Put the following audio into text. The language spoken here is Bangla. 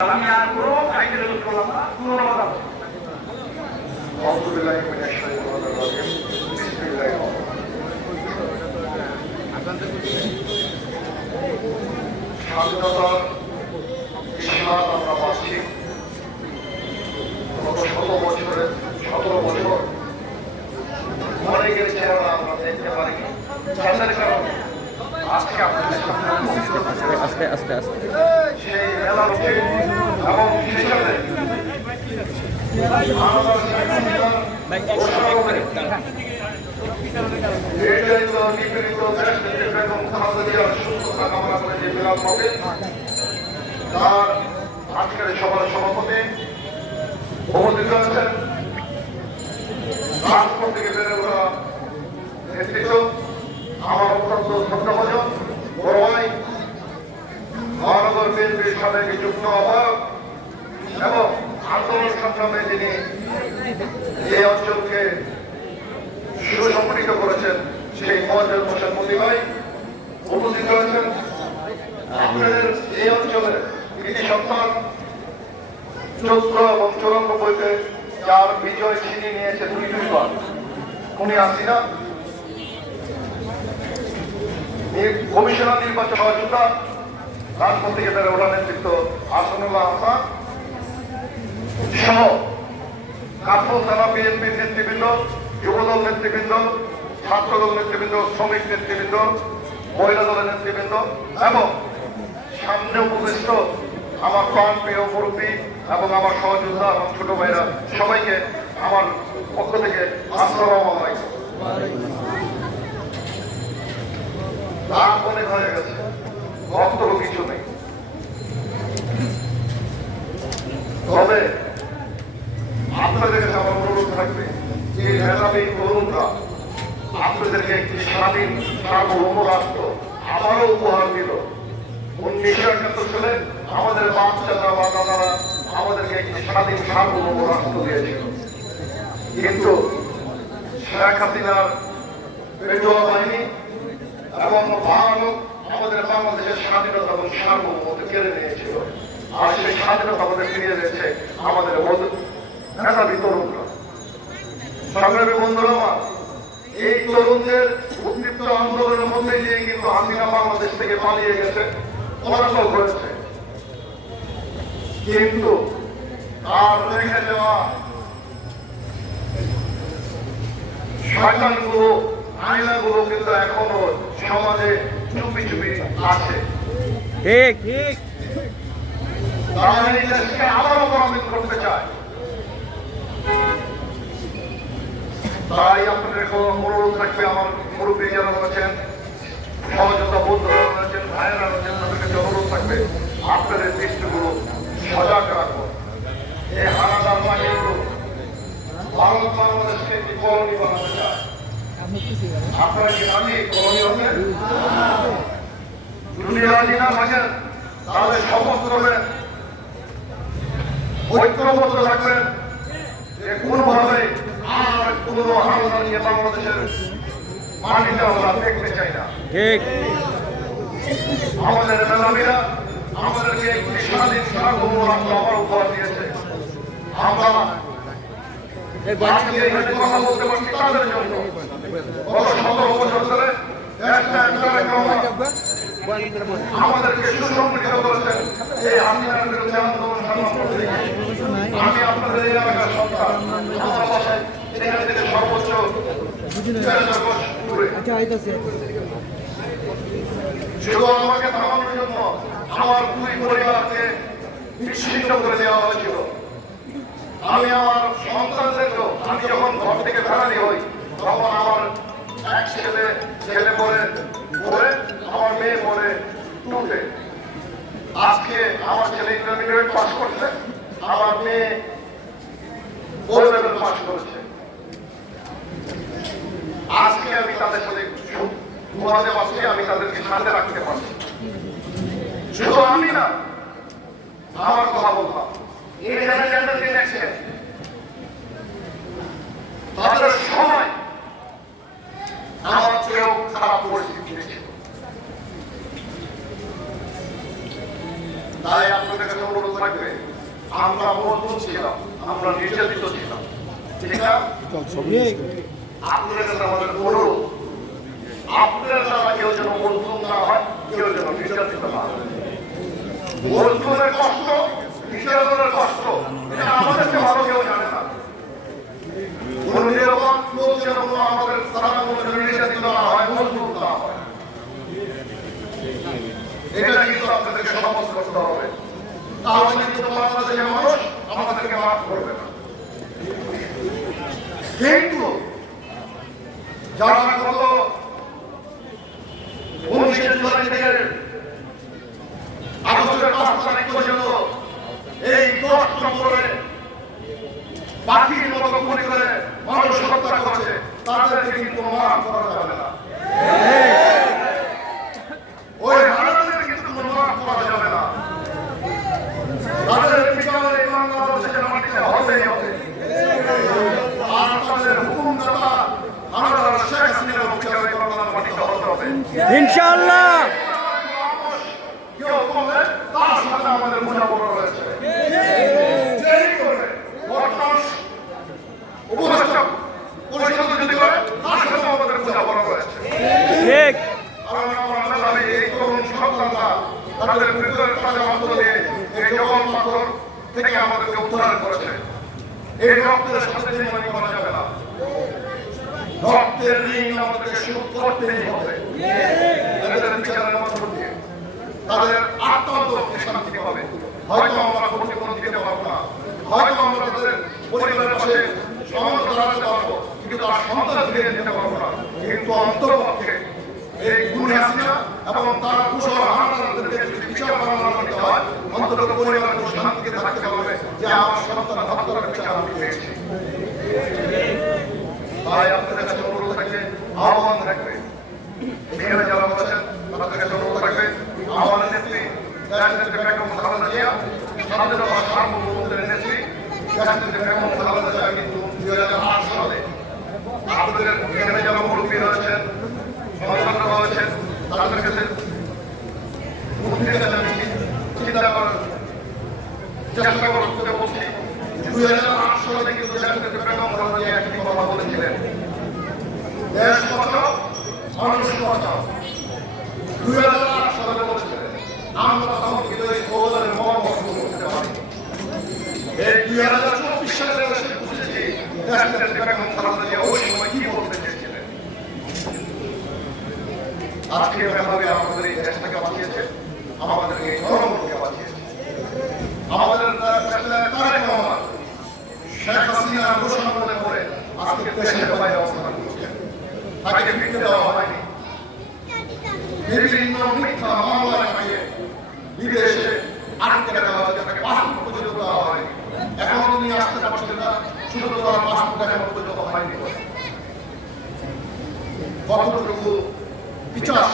আমি আর কোনো আইনের ইউজ করলাম না, ধন্যবাদ। স্বাধীনতার ইশারা আমরা পাচ্ছি গত 17 বছর অনেকের চেহারা আমরা দেখতে পারি, যাদের কারণে আজকে আপনাদের আস্তে আস্তে আস্তে সেই মেলা হচ্ছে এবং সেই সাথে নিপীড়িত দেশ এবং খালেদার সুস্থতা কামনা করে যে মিলাদ হবে তার আজকের সভার সভাপতি উপস্থিত আছেন রাজপথ থেকে বেড়ে ওঠা নেতৃত্ব আমার অত্যন্ত শ্রদ্ধাভাজন বড় ভাই মহানগর বিএনপির সাবেক যুগ্ম আহ্বায়ক এবং আন্দোলন সংগ্রামে যিনি এই অঞ্চলকে সুসংগঠিত করেছেন সেই মোয়াজ্জেম হোসেন মতি ভাই উপস্থিত রয়েছেন। আপনাদের এই অঞ্চলে কৃতি সন্তান 14 এবং 94-তে যার বিজয় ছিনিয়ে নিয়েছে দুইবার, উনি হাসিনা কমিশনার নির্বাচন সহযোগিতা রাজপথ থেকে বেড়ে ওঠা নেতৃত্ব হাসানুল্লাহ হাসান সহ কাফরুল থানা বিএনপির নেতৃবৃন্দ, যুবদল নেতৃবৃন্দ, ছাত্রদল নেতৃবৃন্দ, শ্রমিক নেতৃবৃন্দ, মহিলা দলের নেতৃবৃন্দ এবং সামনে উপবিষ্ট আমার প্রাণ প্রিয় মুরব্বী এবং আমার সহযোদ্ধা এবং ছোট ভাইরা সবাইকে আমার পক্ষ থেকে আসসালামু আলাইকুম। রাত অনেক হয়ে গেছে, বক্তব্য কিছু নেই, তবে আপনাদের কাছে আমার অনুরোধ থাকবে যে মেধাবী তরুণরা আপনাদেরকে একটি স্বাধীন সার্বভৌম রাষ্ট্র আবারও উপহার দিল। 1971 সালে আমাদের বাপ চাচা বা দাদারা আমাদেরকে একটি স্বাধীন সার্বভৌম রাষ্ট্র দিয়েছিল, কিন্তু শেখ হাসিনার পেটোয়া বাহিনী এবং ভারত আমাদের বাংলাদেশের স্বাধীনতা এবং সার্বভৌমত্ব কেড়ে নিয়েছিল। আর সেই স্বাধীনতা আমাদের ফিরিয়ে দিয়েছে আমাদের মেধাবী তরুণরা। সংগ্রামী বন্ধুরা আমার, এই তরুণদের উদ্দীপ্ত আন্দোলনের মধ্যে দিয়ে কিন্তু হাসিনা বাংলাদেশ থেকে পালিয়ে গেছে, পলাতক হয়েছে, কিন্তু তার রেখে দেওয়া শয়তানগুলো আইনাগুলো কিন্তু এখনো সমাজে চুপি চুপি আছে। ঠিক ঠিক তারা এই দেশকে আবারও পরাজিত করতে চায়। তাই আপনাদের অনুরোধ থাকবে, আমার মুরব্বী যারা রয়েছেন, সহযোগিতা বন্ধুরা রয়েছেন, ভাইয়েরা রয়েছেন, তাদের কাছে অনুরোধ থাকবে আপনাদের দৃষ্টিগুলো সজাগ রাখুন। এই হানাদার বাহিনীগুলো ভারত বাংলাদেশকে একটি কলোনি বানাতে চায়। আপনারা কি রাজি কলোনি হবেন? যদি রাজি না থাকেন তাহলে শপথ করবেন, ঐক্যবদ্ধ থাকবেন যে কোনোভাবে আর কোনো হামলা নিয়ে বাংলাদেশের মাটিতে আমরা দেখতে চাই না। ঠিক আমাদের মেধাবীরা আমাদেরকে একটি স্বাধীন সার্বভৌম রাষ্ট্র আবার উপহার দিয়েছে। আমরা আজকে এখানে কথা বলতে পারছি তাদের জন্য। গত 17 বছর ধরে আমাদেরকে সুসংগঠিত করেছেন এই হাসিনার বিরুদ্ধে আন্দোলন সংগ্রাম। আমি আপনাদের এই এলাকার সন্তান, আমার বাসায় এখান থেকে সর্বোচ্চ 4,000 গজ দূরে। শুধু আমাকে থামানোর জন্য আমার 2 পরিবারকে বিচ্ছিন্ন করে দেওয়া হয়েছিল। আমি আমার সন্তানদেরকেও, আমি যখন ঘর থেকে ফেরানি হই তখন আমার এক ছেলে পড়ে আমার মেয়ে পড়ে 2-তে। আজকে আমার ছেলে ইন্টারমিডিয়েট পাস করছে, আমার মেয়ে ও লেভেল পাস করেছে। আজকে আমি তাদের সাথে ঘুমাতে পারছি, আমি তাদেরকে সাথে রাখতে পারছি। শুধু আমি না, আমার কথা বললাম এই জেনারেশনকে দেখছেন, তাদের সময় আমার চেয়েও খারাপ পরিস্থিতি ছিল। তাই আপনাদের কাছে অনুরোধ থাকবে। আমরা মজবুত ছিলাম, আমরা নির্যাতিত ছিলাম, ঠিক না? আপনাদের কাছে আমাদের অনুরোধ, আপনাদের দ্বারা কেউ যেন মজলুম না হয়, কেউ যেন নির্যাতিত না হয়। মজলুমের কষ্ট, নির্যাতনের কষ্ট, এটা আমাদেরকে ভালো কেউ জানে না। কোন নিরাপদ লোক যেন আমাদের তারা কোনো নির্যাতিত না হয়, মজলুম না হয়, এটা কিন্তু আপনাদেরকে সমাজ করতে হবে। তাহলে কিন্তু বাংলাদেশের মানুষ আমাদেরকে মাফ করবে না। কিন্তু যারা গত 19 জুলাই থেকে আগস্টের 5 তারিখ পর্যন্ত এই 10 নম্বরে পাখির মতো গুলি করে মানুষ হত্যা করেছে, তাদেরকে কিন্তু মাফ করা যাবে না। ওই হারাদের কিন্তু মাফ করা যাবে না। তাদের বিচার এই বাংলাদেশের মাটিতে হতেই হবে। আর তাদের হুকুমদাতা আমাদের শেখ হাসিনার বিচার এই বাংলার মাটিতে হতে হবে ইনশাআল্লাহ। কেউ করলে তার সাথে আমাদের বোঝাপড়া রয়েছে। যেই করবে বর্তমান উপদেষ্টা পরিষদ যদি করে তার সাথে আমাদের বোঝাপড়া রয়েছে। ঠিক। কারণ আমরা মেধাবী এই তরুণ সন্তানরা তাদের ভিতরের তাজা রক্ত দিয়ে এই জগৎ পাথর থেকে আমাদেরকে উদ্ধার করেছে। এই রক্তের সাথে বেইমানি করা যাবে না। রক্তের ঋণ আমাদেরকে শোধ করতেই হবে। এদের বিচারের মধ্য দিয়ে তাদের আত্মহত্যা শান্তি পাবে। হয়তো আমরা ক্ষতিপূরণ দিতে পারবো না, হয়তো আমরা তাদের পরিবারের পাশে সমর্থন দাঁড়াতে পারবো, কিন্তু তার সন্তান ফিরিয়ে দিতে পারবো না। কিন্তু অন্তরপক্ষে এই খুনি হাসিনা এবং তার কুশল হানাদারদেরকে যদি বিচার বানানো করতে হয়, অন্তত পরিবারের শান্তিতে থাকতে পারবে যে আমার সন্তান হত্যার বিচার আমি পেয়েছি। তাই আপনাদের কাছে অনুরোধ থাকবে, আহ্বান থাকবে, এখানে যারা বলেছেন তাদের কাছে অনুরোধ থাকবে, আমাদের নেত্রী দেশনেত্রী বেগম খালেদা জিয়া, স্বাধীনতা সার্বভৌমত্বের নেত্রী দেশনেত্রী বেগম খালেদা জিয়া কিন্তু 2008 সালে আপনাদের এখানে যারা মুরব্বী রয়েছেন, সন্তানরা রয়েছেন, তাদের কাছে চিন্তা করার চেষ্টা করতে বলছি। 2008 সালে কিন্তু দেশনেত্রী বেগম খালেদা জিয়া একটি কথা বলেছিলেন, দেশ বাঁচাও মানুষ বাঁচাও। 2008 সালে বলেছিলেন, আমরা তখন কিন্তু এই স্লোগানের মর্ম বুঝতে পারি। এই 2024 সালে এসে বুঝেছি দেশনেত্রী বেগম খালেদা জিয়া ওই সময় কি বলতে চেয়েছিলেন। আজকে মেধাবী আমাদের এই দেশটাকে বাঁচিয়েছে, আমাদেরকে এই জনগণকে বাঁচিয়েছে। আমাদের তারেক রহমান শেখ হাসিনার ঘোষণা মনে করে আজকে দেশের বাইরে অবস্থান করছেন, তাকে ফিরতে দেওয়া হয়নি। বিভিন্ন মিথ্যা মামলার আগে বিদেশে আটকে রাখা হয়েছে, তাকে পাসপোর্ট পর্যন্ত দেওয়া হয়নি। এখনো তিনি আসতে পারছেন না, শুধু তার পাসপোর্ট এখনো পর্যন্ত হয়নি। কতটুকু বিচার